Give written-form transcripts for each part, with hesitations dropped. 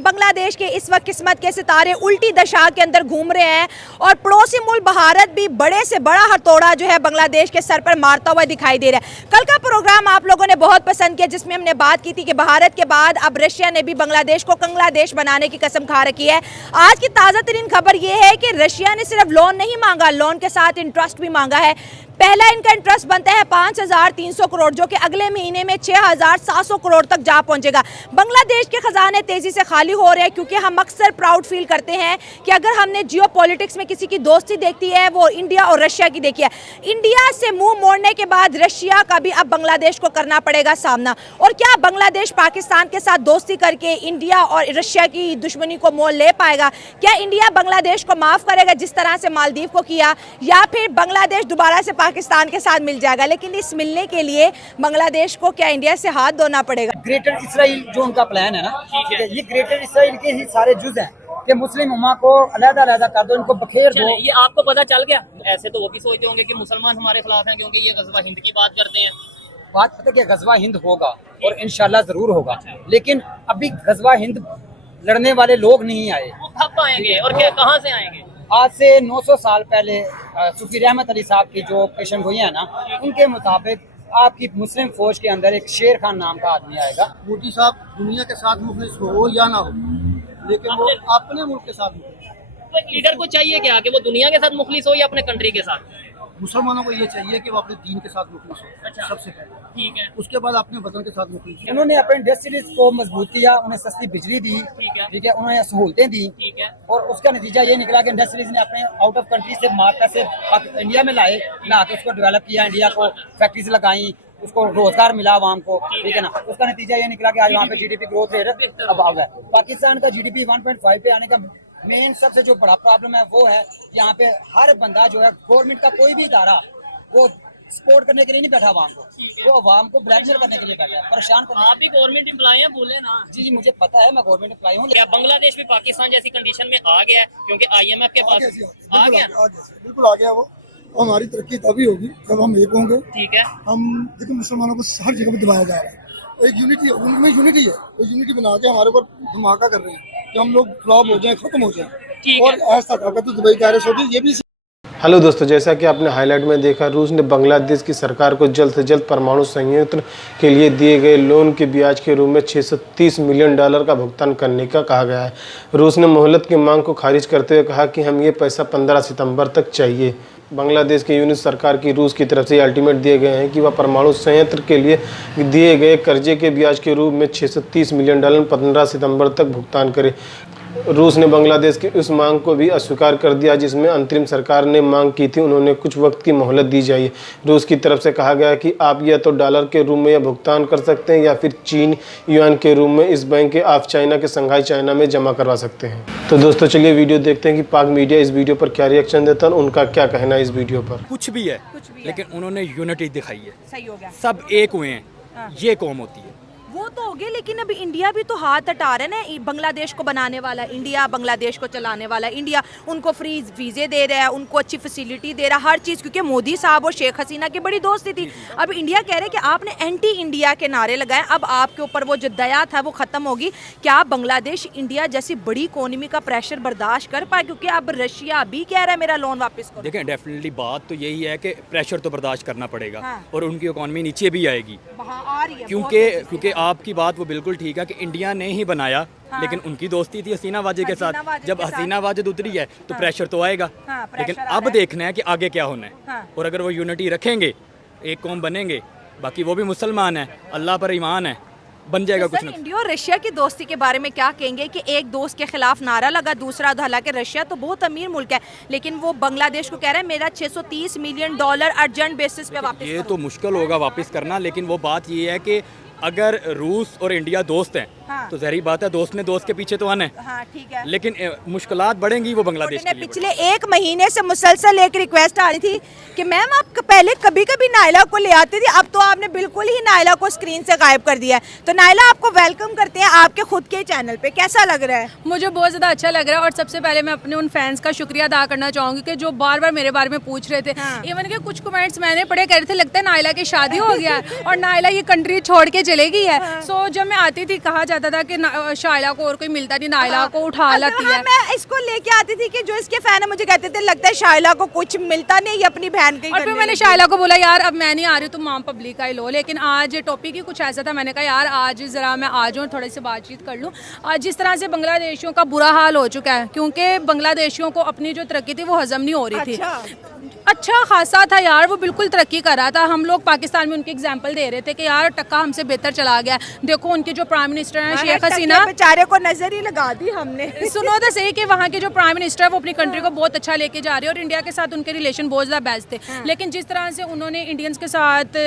बांग्लादेश के इस वक्त किस्मत के सितारे उल्टी दशा के अंदर घूम रहे हैं और पड़ोसी मुल्क भारत भी बड़े से बड़ा हथौड़ा जो है बांग्लादेश के सर पर मारता हुआ दिखाई दे रहा है। कल का प्रोग्राम आप लोगों ने बहुत पसंद किया जिसमें हमने बात की थी कि भारत के बाद अब रशिया ने भी बांग्लादेश को कंगलादेश बनाने की कसम खा रखी है। आज की ताज़ा तरीन खबर यह है कि रशिया ने सिर्फ लोन नहीं मांगा, लोन के साथ इंटरेस्ट भी मांगा है। पहला इनका इंटरेस्ट बनता है 5,300 करोड़ जो कि अगले महीने में 6,700 करोड़ तक जा पहुंचेगा। बांग्लादेश के खजाने तेजी से खाली हो रहे हैं क्योंकि हम अक्सर प्राउड फील करते हैं कि अगर हमने जियो पॉलिटिक्स में किसी की दोस्ती देखती है वो इंडिया और रशिया की देखी है। इंडिया से मुंह मोड़ने के बाद रशिया का भी अब बांग्लादेश को करना पड़ेगा सामना। और क्या बांग्लादेश पाकिस्तान के साथ दोस्ती करके इंडिया और रशिया की दुश्मनी को मोल ले पाएगा? क्या इंडिया बांग्लादेश को माफ करेगा जिस तरह से मालदीव को किया, या फिर बांग्लादेश दोबारा से पाकिस्तान के साथ मिल जाएगा? लेकिन इस मिलने के लिए बांग्लादेश को क्या इंडिया से हाथ धोना पड़ेगा? ग्रेटर इसराइल जो उनका प्लान है ना, ये ग्रेटर इसराइल के ही सारे जुज हैं कि मुस्लिम उम्मा को अलग-अलग कर दो, इनको बखेर दो। ये आपको पता चल गया? ऐसे तो वो भी सोचते होंगे कि मुसलमान हमारे खिलाफ हैं क्योंकि ये गज़वा हिंद की बात करते हैं। बात पता है कि गज़वा हिंद होगा और इंशाल्लाह जरूर होगा, लेकिन अभी गज़वा हिंद लड़ने वाले लोग नहीं आए। वो कब आएंगे और क्या कहाँ से आएंगे? आज से 900 साल पहले सूफी रहमत अली साहब की जो पेशन गोई है ना, उनके मुताबिक आपकी मुस्लिम फौज के अंदर एक शेर खान नाम का आदमी आएगा। मोदी साहब दुनिया के साथ मुखलिस हो या ना हो, लेकिन वो अपने मुल्क के साथ तो एक लीडर को चाहिए क्या कि वो दुनिया के साथ मुखलिस हो या अपने कंट्री के साथ? मुसलमानों को ये चाहिए कि वो अपने दीन के साथ मुखलिस हो। अच्छा। सबसे पहले ठीक है, उसके बाद अपने वतन के साथ मुखलिस हो। उन्होंने अपने इंडस्ट्रीज को मजबूत किया, उन्हें सस्ती बिजली दी, ठीक है, उन्हें सहूलतें दी, ठीक है। और उसका नतीजा ये निकला कि इंडस्ट्रीज ने अपने आउट ऑफ कंट्री से माल पैसे इंडिया में लाए, ला के उसको डेवलप किया, इंडिया को फैक्ट्रीज लगाई, उसको रोजगार मिला आवाम को, ठीक है ना। उसका नतीजा ये निकला कि आज वहाँ पे जीडीपी ग्रोथ रेट अब आ गया। पाकिस्तान का जीडीपी 1.5 पे आने का मेन सबसे जो बड़ा प्रॉब्लम है वो है यहाँ पे हर बंदा जो है, गवर्नमेंट का कोई भी इदारा वो सपोर्ट करने के लिए नहीं बैठा आवाम को, वो आवाम को ब्लैकमेल करने के लिए बैठा है, परेशान करने। आप भी गवर्नमेंट एम्प्लॉय हैं, बोले ना। जी मुझे पता है, मैं गवर्नमेंट एम्प्लॉय हूँ। क्या बांग्लादेश भी पाकिस्तान जैसी कंडीशन में आ गया है क्योंकि IMF के पास आ गया? बिल्कुल आ गया वो। हमारी तरक्की तभी होगी जब हम एक होंगे। ठीक है। हम देखिए मुसलमानों को हर जगह पे दबाया जा रहा है, एक यूनिटी है, उनमें यूनिटी है, वो यूनिटी बना के हमारे ऊपर धमाका कर रहे हैं कि हम लोग फ्लॉप हो जाए, खत्म हो जाए। और ऐसा ताकत तो दुबई कह रहे ये भी। हेलो दोस्तों, जैसा कि आपने हाईलाइट में देखा, रूस ने बांग्लादेश की सरकार को जल्द से जल्द परमाणु संयंत्र के लिए दिए गए लोन के ब्याज के रूप में $630 मिलियन का भुगतान करने का कहा गया है। रूस ने मोहलत की मांग को खारिज करते हुए कहा कि हम ये पैसा 15 सितंबर तक चाहिए। बांग्लादेश की यूनिट सरकार की रूस की तरफ से अल्टीमेट दिए गए हैं कि वह परमाणु संयंत्र के लिए दिए गए कर्जे के ब्याज के रूप में $630 मिलियन 15 सितंबर तक भुगतान करे। रूस ने बांग्लादेश की उस मांग को भी अस्वीकार कर दिया जिसमें अंतरिम सरकार ने मांग की थी। उन्होंने कुछ वक्त की मोहलत दी जाए। रूस की तरफ से कहा गया कि आप या तो डॉलर के रूप में यह भुगतान कर सकते हैं या फिर चीन युआन के रूप में इस बैंक के ऑफ चाइना के संघाई चाइना में जमा करवा सकते हैं। तो दोस्तों चलिए वीडियो देखते हैं कि पाक मीडिया इस वीडियो पर क्या रिएक्शन देता है और उनका क्या कहना है इस वीडियो पर। कुछ भी है लेकिन उन्होंने यूनिटी दिखाई है, सही हो गया, सब एक हुए हैं, ये कौम होती है। वो तो हो गए, लेकिन अब इंडिया भी तो हाथ हटा रहे ना। बांग्लादेश को बनाने वाला इंडिया, बांग्लादेश को चलाने वाला इंडिया, उनको फ्री वीज़े दे रहा है, उनको अच्छी फैसिलिटी दे रहा है, हर चीज़, क्योंकि मोदी साहब और शेख हसीना की बड़ी दोस्ती थी। अब इंडिया कह रहे कि आपने एंटी इंडिया के नारे लगाए, अब आपके ऊपर वो जो दया था वो ख़त्म होगी। क्या बांग्लादेश इंडिया जैसी बड़ी इकोनॉमी का प्रेशर बर्दाश्त कर पाए? क्योंकि अब रशिया भी कह रहा है मेरा लोन वापस करो। देखें, डेफिनेटली बात तो यही है कि प्रेशर तो बर्दाश्त करना पड़ेगा। हाँ। और उनकी इकोनॉमी नीचे भी आएगी, आ रही है, क्योंकि आपकी बात वो बिल्कुल ठीक है कि इंडिया ने ही बनाया। हाँ। लेकिन उनकी दोस्ती थी हसीना वाजिद के साथ। जब हसीना वाजिद उतरी है तो प्रेशर तो आएगा। हाँ, लेकिन अब देखना है कि आगे क्या होना है। हाँ। और अगर वो यूनिटी रखेंगे, एक कौम बनेंगे, बाकी वो भी मुसलमान है, अल्लाह पर ईमान है, बन जाएगा कुछ ना। इंडिया और रशिया की दोस्ती के बारे में क्या कहेंगे कि एक दोस्त के खिलाफ नारा लगा, दूसरा, हालांकि रशिया तो बहुत अमीर मुल्क है, लेकिन वो बांग्लादेश को कह रहा है मेरा $630 मिलियन अर्जेंट बेसिस पे वापस ये तो मुश्किल होगा वापस करना। लेकिन वो बात ये है कि अगर रूस और इंडिया दोस्त हैं, हाँ। तो जहरी बात है दोस्त ने दोस्त के पीछे तो आना है। हाँ, ठीक है। लेकिन मुश्किलात बढ़ेंगी वो बांग्लादेश के लिए। पिछले 1 महीने से मुसलसल एक रिक्वेस्ट आ रही थी कि मैम आप पहले कभी कभी नायला को ले आती थी, अब तो आपने बिल्कुल ही नायला को स्क्रीन से गायब कर दिया है। तो नायला, आपको वेलकम करते हैं आपके खुद के चैनल पे, कैसा लग रहा है? मुझे बहुत ज़्यादा अच्छा लग रहा है। और सबसे पहले मैं अपने उन फैंस का शुक्रिया अदा करना चाहूँगी कि जो बार बार मेरे बारे में पूछ रहे थे। हाँ। इवन के कुछ कमेंट्स मैंने पढ़े कर रहे थे, लगता है नायला की शादी हो गया है और नायला ये कंट्री छोड़ के चले गई है। सो जब मैं आती थी, कहा जाता कहता था कि शाइला को और कोई मिलता नहीं, नाइला को उठा लाती है। मैं इसको लेके आती थी कि जो इसके फैन है मुझे कहते थे लगता है शाइला को कुछ मिलता नहीं, ये अपनी बहन के ही और फिर करने मैंने लगी। शाइला को बोला यार अब मैं नहीं आ रही, तुम आम पब्लिक का ही लो। लेकिन आज टॉपिक ही कुछ ऐसा था, मैंने कहा यार आज ज़रा मैं आ जाऊँ, थोड़ी सी बातचीत कर लूँ। आज जिस तरह से बांग्लादेशियों का बुरा हाल हो चुका है, क्योंकि बांग्लादेशियों को अपनी जो तरक्की थी वो हजम नहीं हो रही थी। अच्छा खासा था यार, वो बिल्कुल तरक्की कर रहा था। हम लोग पाकिस्तान में उनकी एग्जांपल दे रहे थे कि यार टक्का हमसे बेहतर चला गया। देखो उनके जो प्राइम मिनिस्टर हैं शेख हसीना, बेचारे को नजर ही लगा दी हमने। सुनो तो सही कि वहाँ के जो प्राइम मिनिस्टर है वो अपनी कंट्री को बहुत अच्छा लेके जा रहे हैं और इंडिया के साथ उनके रिलेशन बहुत ज़्यादा बेस्ट थे। लेकिन जिस तरह से उन्होंने इंडियंस के साथ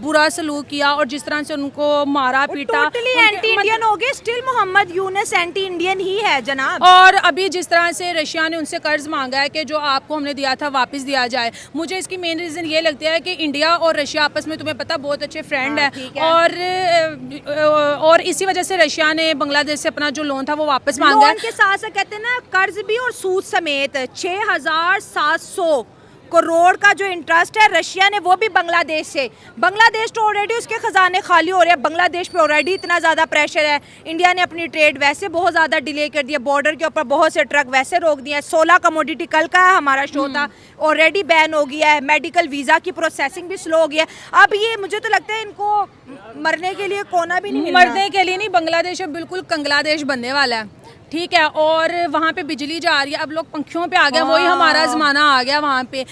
बुरा सलूक किया और जिस तरह से उनको मारा पीटा, टोटली एंटी इंडियन हो गए। Still Muhammad Yunus anti Indian ही है जनाब। और अभी जिस तरह से रशिया ने उनसे कर्ज मांगा है कि जो आपको हमने दिया था वापस दिया जाए, मुझे इसकी मेन रीज़न ये लगता है कि इंडिया और रशिया आपस में तुम्हें पता बहुत अच्छे फ्रेंड है। और इसी वजह से रशिया ने बांग्लादेश से अपना जो लोन था वो वापस मांगा है। लोन के साथ साथ कहते हैं ना कर्ज भी और सूद समेत 6,700 करोड़ का जो इंटरेस्ट है रशिया ने वो भी बांग्लादेश से। बांग्लादेश तो ऑलरेडी उसके खजाने खाली हो रहे हैं, बांग्लादेश पे ऑलरेडी इतना ज़्यादा प्रेशर है। इंडिया ने अपनी ट्रेड वैसे बहुत ज़्यादा डिले कर दिया, बॉर्डर के ऊपर बहुत से ट्रक वैसे रोक दिए। 16 कमोडिटी, कल का हमारा शो था, ऑलरेडी बैन हो गया है। मेडिकल वीज़ा की प्रोसेसिंग भी स्लो हो गया है। अब ये मुझे तो लगता है इनको मरने के लिए कोना भी नहीं मिलना। मरने के लिए नहीं, बांग्लादेश अब बिल्कुल कंगलादेश बनने वाला है, ठीक है। और वहाँ पे बिजली जा रही है, अब लोग पंखियों पे आ गए, वही हमारा ज़माना आ गया। वहाँ पे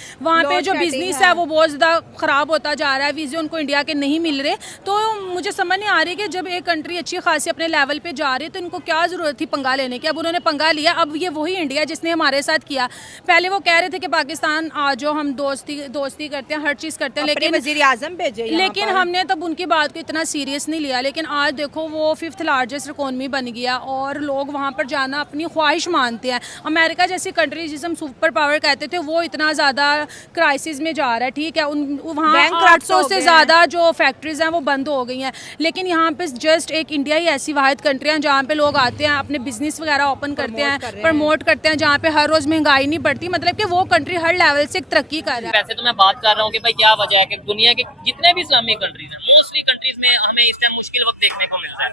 जो बिजनेस है वो बहुत ज़्यादा ख़राब होता जा रहा है। वीज़े उनको इंडिया के नहीं मिल रहे। तो मुझे समझ नहीं आ रही कि जब एक कंट्री अच्छी खासी अपने लेवल पे जा रही है तो इनको क्या ज़रूरत थी पंगा लेने की। अब उन्होंने पंगा लिया, अब ये वही इंडिया जिसने हमारे साथ किया। पहले वो कह रहे थे कि पाकिस्तान आ जाओ, हम दोस्ती करते हैं, हर चीज़ करते हैं, लेकिन वज़ीर आज़म भेजे, लेकिन हमने तब उनकी बात को इतना सीरियस नहीं लिया। लेकिन आज देखो वो 5th लार्जेस्ट इकोनॉमी बन गया और लोग वहाँ पर जाना अपनी ख्वाहिश मानते हैं। अमेरिका जैसी कंट्री जिसे हम सुपर पावर कहते थे वो इतना ज़्यादा क्राइसिस में जा रहा है, ठीक है। वहाँ 800 से ज़्यादा जो फैक्ट्रीज हैं वो बंद हो गई हैं। लेकिन यहाँ पे जस्ट एक इंडिया ही ऐसी वाहिद कंट्री है जहाँ पे लोग आते हैं, अपने बिजनेस वगैरह ओपन करते हैं, प्रमोट करते हैं, जहाँ पे हर रोज़ महंगाई नहीं बढ़ती। मतलब कि वो कंट्री हर लेवल से तरक्की कर रहा है। वैसे तो मैं बात कर रहा हूँ कि भाई क्या वजह है कि दुनिया के जितने भी इस्लामिक कंट्रीज हैं, मोस्टली कंट्रीज में हमें इस टाइम मुश्किल वक्त देखने को मिल रहा है,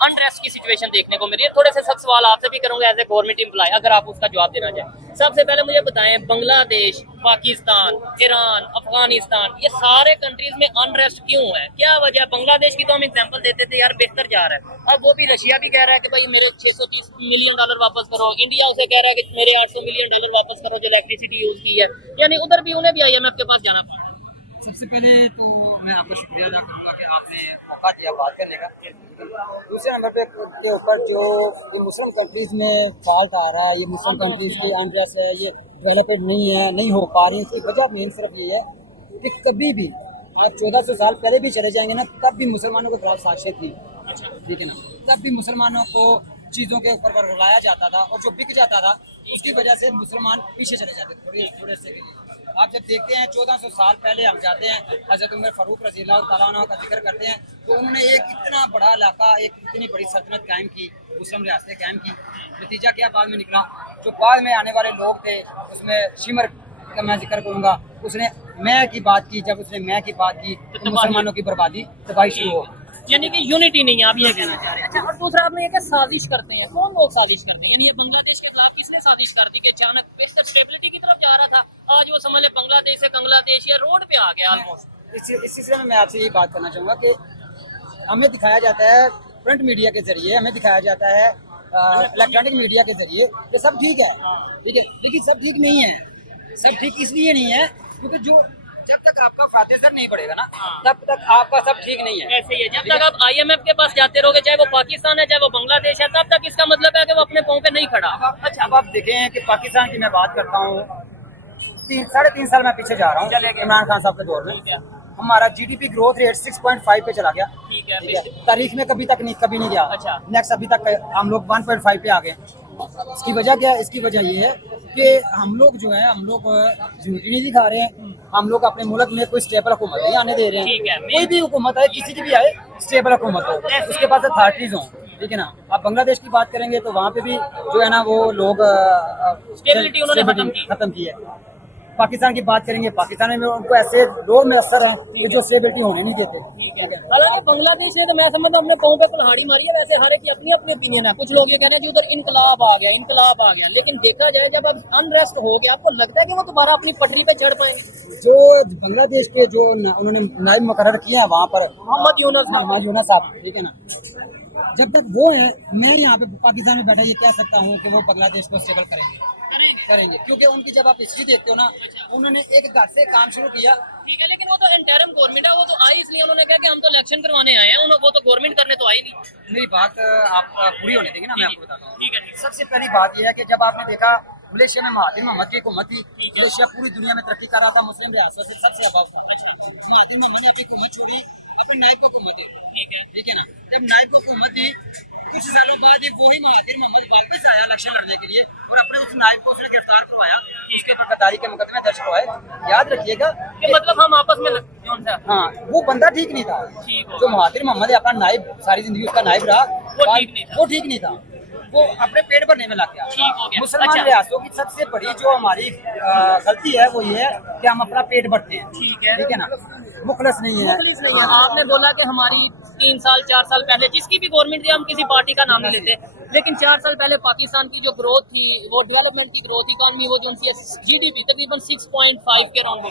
अनरेस्ट की सिचुएशन देखने को मिल रही है। थोड़े से सख्त सवाल आपसे भी करूंगा एज ए गवर्नमेंट एम्प्लॉय, अगर आप उसका जवाब देना चाहें। सबसे पहले मुझे बताएं, बांग्लादेश, पाकिस्तान, ईरान, अफगानिस्तान, ये सारे कंट्रीज में अनरेस्ट क्यों है? क्या वजह? बांग्लादेश की तो हम एग्जांपल देते थे यार बेहतर जा रहा है, अब वो भी रशिया भी कह रहा है कि भाई मेरे 630 मिलियन डॉलर वापस करो। इंडिया उसे कह रहा है कि मेरे 800 मिलियन डॉलर वापस करो जो इलेक्ट्रिसिटी यूज की है। यानी उधर भी उन्हें भी IMF के पास जाना पड़ रहा है। सबसे पहले तो मैं आपको शुक्रिया अदा करूँगा कि आपने मौका दिया बात करने का। दूसरे नंबर पे के ऊपर जो मुस्लिम कंट्रीज में फॉल्ट आ रहा है, ये मुस्लिम कंट्रीज की अनरेस्ट है, ये डेवलपमेंट नहीं है, नहीं हो पा रही। इसकी वजह मेन सिर्फ ये है कि कभी भी आप 1400 साल पहले भी चले जाएंगे ना, तब भी मुसलमानों के खिलाफ साजिश थी, ठीक है ना। तब भी मुसलमानों को चीज़ों के ऊपर रुलाया जाता था और जो बिक जाता था उसकी वजह से मुसलमान पीछे चले जाते थे थोड़े से के लिए। आप जब देखते हैं 1400 साल पहले हम जाते हैं, हज़रत उमर फ़ारूक रज़ी अल्लाह तआला अन्हु का जिक्र करते हैं, तो उन्होंने एक इतना बड़ा इलाका, एक इतनी बड़ी सल्तनत कायम की, मुस्लिम रियासतें कायम की। नतीजा क्या बाद में निकला? जो बाद में आने वाले लोग थे उसमें शिमर का मैं जिक्र करूँगा, उसने मैं की बात की। जब उसने मैं की बात की तो मुसलमानों की बर्बादी तबाही शुरू हो। यानी कि यूनिटी नहीं है, आप ये कहना चाह रहे हैं। अच्छा, और दूसरा आपने ये क्या साजिश करते हैं, कौन लोग साजिश करते हैं? यानी ये बांग्लादेश के खिलाफ किसने साजिश कर दी कि अचानक बेहतर स्टेबिलिटी की तरफ जा रहा था, आज वो समझ ले बांग्लादेश से बांग्लादेश या रोड पे आ गया ऑलमोस्ट। इस सिलसिले में मैं आपसे यही बात करना चाहूँगा कि हमें दिखाया जाता है प्रिंट मीडिया के जरिए, हमें दिखाया जाता है इलेक्ट्रॉनिक मीडिया के जरिए कि सब ठीक है, ठीक है, लेकिन सब ठीक नहीं है। सब ठीक इसलिए नहीं है क्योंकि जो जब तक आपका फातेसर नहीं बढ़ेगा ना, तब तक आपका सब ठीक नहीं है। ऐसे ही है, जब तक आप IMF के पास जाते रहोगे, चाहे वो पाकिस्तान है चाहे वो बांग्लादेश है, तब तक इसका मतलब है कि वो अपने पाँव पे नहीं खड़ा। अच्छा, अब आप देखें कि पाकिस्तान की मैं बात करता हूँ, 3.5 साल मैं पीछे जा रहा हूँ इमरान खान साहब के दौर में, हमारा GDP ग्रोथ रेट 6.5 पे चला गया, ठीक है, तारीख में कभी नहीं गया। अच्छा, नेक्स्ट अभी तक हम लोग 1.5 पे आ गए। इसकी वजह क्या है? इसकी वजह ये है कि हम लोग जो है, हम लोग यूनिटी नहीं दिखा रहे हैं। हम लोग अपने मुल्क में कोई स्टेबल हुकूमत नहीं आने दे रहे हैं। कोई भी हुकूमत आए, किसी की भी आए, स्टेबल हुकूमत हो, उसके पास अथॉरिटीज हों, ठीक है ना। आप बांग्लादेश की बात करेंगे तो वहाँ पे भी जो है ना वो लोग स्टेबिलिटी उन्होंने खत्म की है। पाकिस्तान की बात करेंगे, पाकिस्तान में उनको ऐसे लोग में असर है कि जो स्टेबिलिटी होने नहीं देते। हालांकि बांग्लादेश ने तो मैं समझता हूँ अपने कौम पे कुल्हाड़ी मारी है, वैसे हर एक की अपनी अपनी ओपिनियन है। कुछ लोग ये कह रहे हैं जी उधर इनकलाब आ गया, इनकलाब आ गया, लेकिन देखा जाए जब अब अनरेस्ट हो गया, आपको लगता है कि वो दोबारा अपनी पटरी पे चढ़ पाएंगे? जो बांग्लादेश के जो उन्होंने नायब मुकर्रर किए हैं वहाँ पर मोहम्मद यूनुस साहब, ठीक है ना, जब तक वो है, मैं यहाँ पे पाकिस्तान में बैठा ये कह सकता हूँ कि वो बांग्लादेश को स्टेबल करेंगे क्योंकि उनकी जब आप हिस्ट्री देखते हो ना, उन्होंने एक घर से काम शुरू किया। ठीक है, लेकिन वो तो इंटरिम गवर्नमेंट है, वो तो आई इसलिए उन्होंने कहा कि हम तो इलेक्शन करवाने आए हैं, वो तो गवर्नमेंट करने तो आई नहीं। मेरी बात आप पूरी होने देंगे ना, मैं आपको बताता हूँ। ठीक है, सबसे पहली बात यह है कि जब आपने देखा मलेशिया में महातिर मोहम्मद की हुकूमत थी, मलेशिया पूरी दुनिया में तरक्की कर रहा था, मुस्लिम रियासत से सबसे अबाव था। महातिर मोहम्मद ने अपनी हुकूमत छोड़ी, अपनी नायब हुकूमत दी, ठीक है ना। जब नायब हुकूमत दी, कुछ सालों बाद ही वही महातिर मोहम्मद वापस आया इलेक्शन लड़ने के लिए और अपने उस नायब को उसने गिरफ्तार करवाया, इसके ऊपर गद्दारी के मुकदमे दर्ज करवाए। याद रखिएगा कि मतलब हम आपस में कौन सा, हाँ, वो बंदा ठीक नहीं था। जो महातिर मोहम्मद अपना नायब, सारी जिंदगी उसका नायब रहा, वो ठीक नहीं था। वो अपने पेट भरने में लग गया। मुसलमान रियासतों की सबसे बड़ी जो हमारी गलती है वो ये है कि हम अपना पेट भरते हैं, ठीक है ना, मुखलस नहीं है। आपने बोला कि हमारी 3 साल 4 साल पहले जिसकी भी गवर्नमेंट थी, हम किसी पार्टी का नाम नहीं लेते, लेकिन 4 साल पहले पाकिस्तान की जो ग्रोथ थी, वो डेवलपमेंट की ग्रोथ, इकॉनमी, वो जो उनकी जीडीपी तकरीबन 6.5 के राउंड।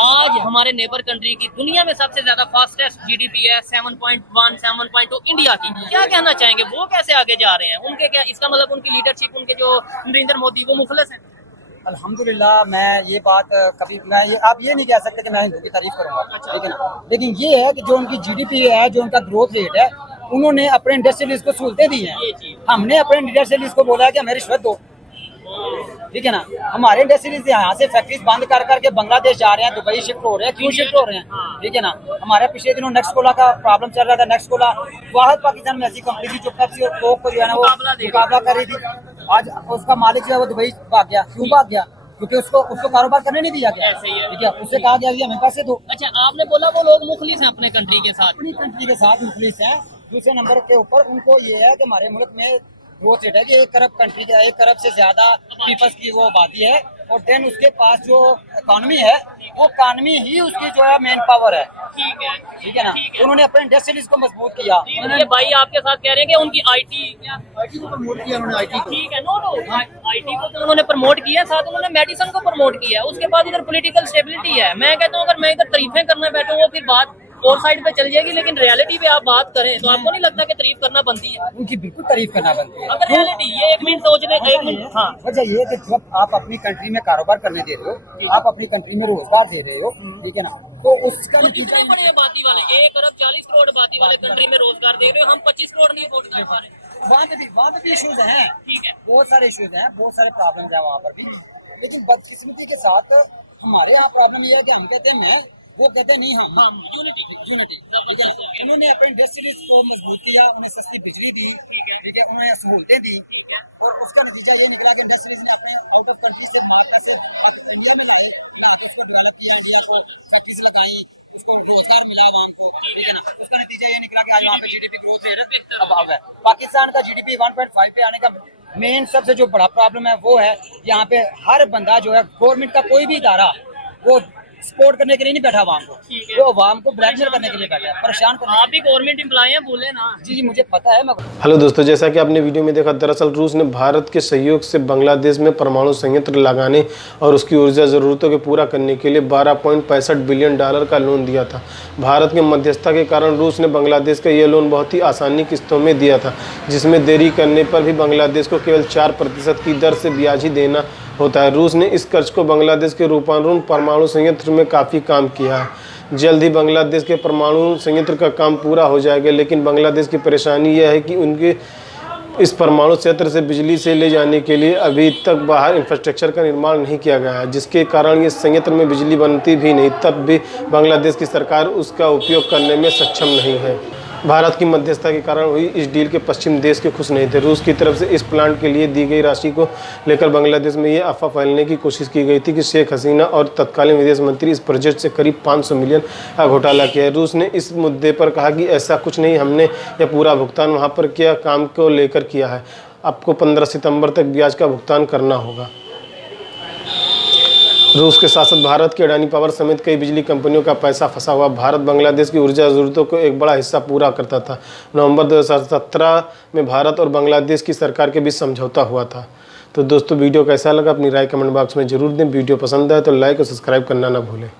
आज हमारे नेबर कंट्री की दुनिया में सबसे ज्यादा फास्टेस्ट जीडीपी है 7.1 7.2 इंडिया की। क्या कहना चाहेंगे, वो कैसे आगे जा रहे हैं? उनके क्या, इसका मतलब उनकी लीडरशिप, उनके जो नरेंद्र मोदी, वो मुखलस हैं? अल्हम्दुलिल्लाह, मैं ये बात कभी आप ये नहीं कह सकते कि मैं हिंदू की तारीफ करूंगा, ठीक है ना, लेकिन ये है कि जो उनकी जीडीपी है, जो उनका ग्रोथ रेट है, उन्होंने अपने इंडस्ट्रियलिस्ट को सहूलतें दी हैं। हमने अपने इंडस्ट्रियलिस्ट को बोला है कि हमें रिश्वत दो, ठीक है ना। हमारे इंडस्ट्रियलिस्ट यहाँ से फैक्ट्रीज बंद कर करके बांग्लादेश जा रहे हैं, दुबई शिफ्ट हो रहे हैं, क्यों शिफ्ट हो रहे हैं, ठीक है ना। हमारे पिछले दिनों नेक्सकोला का प्रॉब्लम चल रहा था, नेक्सकोला वाहद पाकिस्तान में ऐसी कंपनी थी जो पेप्सी और कोक को जो है ना वो मुकाबला कर रही थी। आज उसका मालिक जो है वो दुबई भाग गया। क्यों भाग गया? क्योंकि उसको कारोबार करने नहीं दिया गया, ठीक है। उससे कहा गया हमें पैसे दो। अच्छा, आपने बोला वो लोग मुखलिस हैं अपने कंट्री के साथ, अपनी कंट्री के साथ मुखलिस हैं। दूसरे नंबर के ऊपर उनको ये है कि हमारे मुल्क में ग्रोथ रेट है कि 1 अरब कंट्री का 1 अरब से ज्यादा पीपल्स की वो आबादी है, और देन उसके पास जो इकॉनमी है, वो इकॉनमी ही उसकी जो है मेन पावर है, ठीक है ना। उन्होंने अपने इंडस्ट्रियलिस्ट को मजबूत किया। ये भाई आपके साथ कह रहे हैं कि उनकी आईटी को प्रमोट किया उन्होंने, आईटी को, ठीक है, नो आईटी को तो उन्होंने प्रमोट किया, साथ उन्होंने मेडिसिन को प्रमोट किया। उसके बाद इधर पॉलिटिकल स्टेबिलिटी है। मैं कहता हूँ अगर मैं इधर तारीफें करने बैठूंगा फिर बात और साइड पे चल जाएगी, लेकिन रियलिटी पे आप बात करें तो आपको नहीं लगता कि तारीफ करना बनती है? उनकी बिल्कुल तारीफ करना बनती है। अगर रियलिटी, ये 1 मिनट सोच रहे, 1 मिनट, हाँ, वजह ये है कि जब आप अपनी कंट्री में कारोबार करने दे रहे हो, आप अपनी कंट्री में रोजगार दे रहे हो, ठीक है ना, तो उसका कितने बड़े आबादी वाले 1 अरब 40 करोड़ आबादी वाले कंट्री में रोजगार दे रहे हो, हम 25 करोड़ नहीं अफोर्ड कर पा रहे। वहाँ पे भी इश्यूज हैं, ठीक है, बहुत सारे इश्यूज हैं, बहुत सारे प्रॉब्लम है वहाँ पर भी, लेकिन बदकिस्मती के साथ हमारे यहाँ प्रॉब्लम ये है कि हम कहते हैं मैं, वो कहते नहीं हम। यूनिटी उन्होंने अपने इंडस्ट्रियलिस्ट को मजबूत किया, उन्हें सस्ती बिजली दी, ठीक है, उन्हें सहूलतें दी, और उसका नतीजा ये निकला कि इंडस्ट्रियलिस्ट ने अपने आउट ऑफ कंट्री से माल पैसे इंडिया में लाए, उसको डेवलप किया, इंडिया को फैक्ट्रीज लगाई, उसको रोजगार मिला आवाम को, ठीक है ना। उसका नतीजा ये निकला कि आज वहाँ पे जीडीपी ग्रोथ रेट अभाव है। पाकिस्तान का जीडीपी 1.5 पे आने का मेन सबसे जो बड़ा प्रॉब्लम है वो है यहाँ पे हर बंदा जो है, गवर्नमेंट का कोई भी इदारा वो सपोर्ट करने के लिए नहीं बैठा आवाम को, वो आवाम को ब्लैकमेल करने के लिए बैठा है, परेशान करने। आप भी गवर्नमेंट एम्प्लॉय हैं, बोले ना। जी मुझे पता है। मैं हेलो दोस्तों, जैसा कि आपने वीडियो में देखा, दरअसल रूस ने भारत के सहयोग से बांग्लादेश में परमाणु संयंत्र लगाने और उसकी ऊर्जा ज़रूरतों को पूरा करने के लिए $12.65 बिलियन का लोन दिया था। भारत के मध्यस्थता के कारण रूस ने बांग्लादेश का यह लोन बहुत ही आसानी किस्तों में दिया था, जिसमें देरी करने पर भी बांग्लादेश को केवल 4% की दर से ब्याज ही देना होता है। रूस ने इस कर्ज को बांग्लादेश के रूपांतरण परमाणु संयंत्र में काफ़ी काम किया है। जल्द ही बांग्लादेश के परमाणु संयंत्र का काम पूरा हो जाएगा, लेकिन बांग्लादेश की परेशानी यह है कि उनके इस परमाणु क्षेत्र से बिजली से ले जाने के लिए अभी तक बाहर इंफ्रास्ट्रक्चर का निर्माण नहीं किया गया है, जिसके कारण इस संयंत्र में बिजली बनती भी नहीं, तब भी बांग्लादेश की सरकार उसका उपयोग करने में सक्षम नहीं है। भारत की मध्यस्थता के कारण हुई इस डील के पश्चिम देश के खुश नहीं थे। रूस की तरफ से इस प्लांट के लिए दी गई राशि को लेकर बांग्लादेश में ये अफवाह फैलने की कोशिश की गई थी कि शेख हसीना और तत्कालीन विदेश मंत्री इस प्रोजेक्ट से करीब 500 मिलियन का घोटाला किया है। रूस ने इस मुद्दे पर कहा कि ऐसा कुछ नहीं, हमने यह पूरा भुगतान वहाँ पर किया काम को लेकर किया है। आपको 15 सितंबर तक ब्याज का भुगतान करना होगा। रूस के साथ साथ भारत की अडानी पावर समेत कई बिजली कंपनियों का पैसा फंसा हुआ भारत बांग्लादेश की ऊर्जा ज़रूरतों को एक बड़ा हिस्सा पूरा करता था। नवंबर 2017 में भारत और बांग्लादेश की सरकार के बीच समझौता हुआ था। तो दोस्तों वीडियो कैसा लगा अपनी राय कमेंट बॉक्स में जरूर दें। वीडियो पसंद आए तो लाइक और सब्सक्राइब करना ना भूलें।